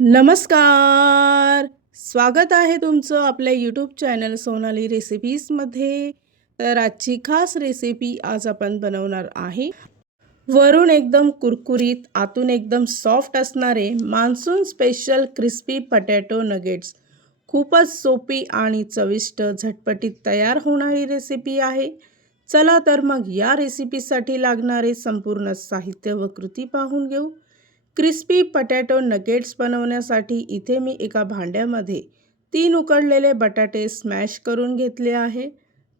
नमस्कार. स्वागत आहे तुमचं आपल्या यूट्यूब चॅनल सोनाली रेसिपीजमध्ये. तर आजची खास रेसिपी आज आपण बनवणार आहे. वरून एकदम कुरकुरीत, आतून एकदम सॉफ्ट असणारे monsoon special crispy potato nuggets. खूपच सोपी आणि चविष्ट झटपटीत तयार होणारी रेसिपी आहे. चला तर मग या रेसिपीसाठी लागणारे संपूर्ण साहित्य व कृती पाहून घेऊ. क्रिस्पी पटॅटो नगेट्स बनवण्यासाठी इथे मी एका भांड्यामध्ये 3 उकडलेले बटाटे स्मॅश करून घेतले आहे.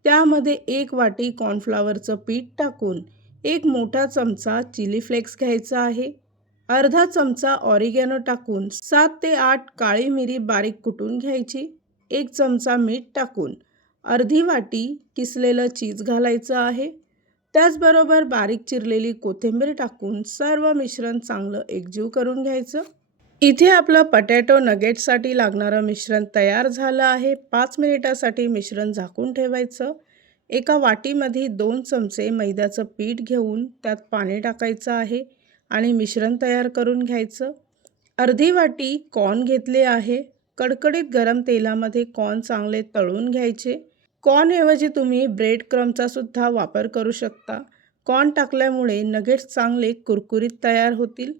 त्यामध्ये 1 वाटी कॉर्नफ्लॉवरचं पीठ टाकून 1 मोठा चमचा चिली फ्लेक्स घ्यायचा आहे. अर्धा चमचा ऑरिगॅनो टाकून 7 ते 8 काळी मिरी बारीक कुटून घ्यायची. 1 चमचा मीठ टाकून अर्धी वाटी किसलेलं चीज घालायचं आहे. त्याचबरोबर बारीक चिरलेली कोथिंबीर टाकून सर्व मिश्रण चांगलं एकजीव करून घ्यायचं. इथे आपलं पटॅटो नगेट्ससाठी लागणारं मिश्रण तयार झालं आहे. 5 मिनिटासाठी मिश्रण झाकून ठेवायचं. एका वाटीमध्ये 2 चमचे मैद्याचं पीठ घेऊन त्यात पाणी टाकायचं आहे आणि मिश्रण तयार करून घ्यायचं. अर्धी वाटी कॉर्न घेतले आहे. कडकडीत गरम तेलामध्ये कॉर्न चांगले तळून घ्यायचे. कॉर्नऐवजी तुम्ही ब्रेड क्रम्बचा सुद्धा वापर करू शकता. कॉर्न टाकल्यामुळे नगेट्स चांगले कुरकुरीत तयार होतील.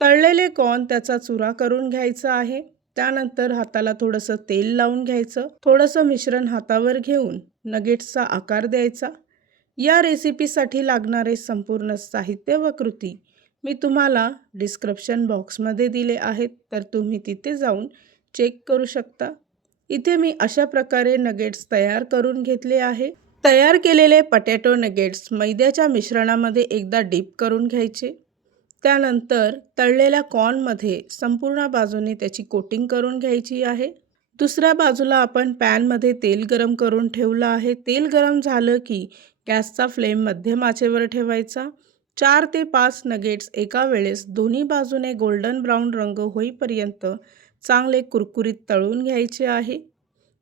तळलेले कॉर्न त्याचा चुरा करून घ्यायचा आहे. त्यानंतर हाताला थोडंसं तेल लावून घ्यायचं. थोडंसं मिश्रण हातावर घेऊन नगेट्सचा आकार द्यायचा. या रेसिपीसाठी लागणारे संपूर्ण साहित्य व कृती मी तुम्हाला डिस्क्रिप्शन बॉक्समध्ये दिले आहेत, तर तुम्ही तिथे जाऊन चेक करू शकता. इथे मी अशा प्रकारे नगेट्स तयार करून घेतले आहे. तयार केलेले पटॅटो नगेट्स मैद्याच्या मिश्रणामध्ये एकदा डीप करून घ्यायचे. त्यानंतर तळलेल्या कॉर्नमध्ये संपूर्ण बाजूने त्याची कोटिंग करून घ्यायची आहे. दुसऱ्या बाजूला आपण पॅनमध्ये तेल गरम करून ठेवलं आहे. तेल गरम झालं की गॅसचा फ्लेम मध्यम आचेवर ठेवायचा. 4 ते 5 नगेट्स एका वेळेस दोन्ही बाजूने गोल्डन ब्राऊन रंग होईपर्यंत चांगले कुरकुरीत तळून घ्यायचे आहे.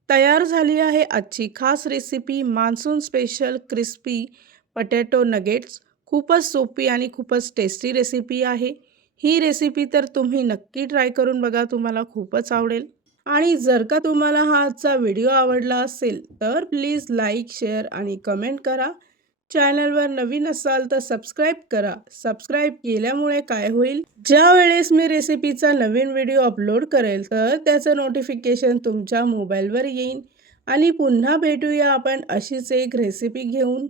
तयार झाली आहे आजची खास recipe monsoon special crispy potato nuggets. खूपच सोपी आणि खूपच टेस्टी रेसिपी आहे. ही रेसिपी तर तुम्ही नक्की ट्राय करून बघा, तुम्हाला खूपच आवडेल. आणि जर का तुम्हाला हा आजचा व्हिडिओ आवडला असेल तर प्लीज लाईक, शेअर आणि कमेंट करा. चॅनलवर नवीन असाल तर सबस्क्राईब करा. सबस्क्राईब केल्यामुळे काय होईल, ज्या वेळेस मी रेसिपीचा नवीन व्हिडिओ अपलोड करेल तर त्याचं नोटिफिकेशन तुमच्या मोबाईलवर येईल. आणि पुन्हा भेटूया आपण अशीच एक रेसिपी घेऊन.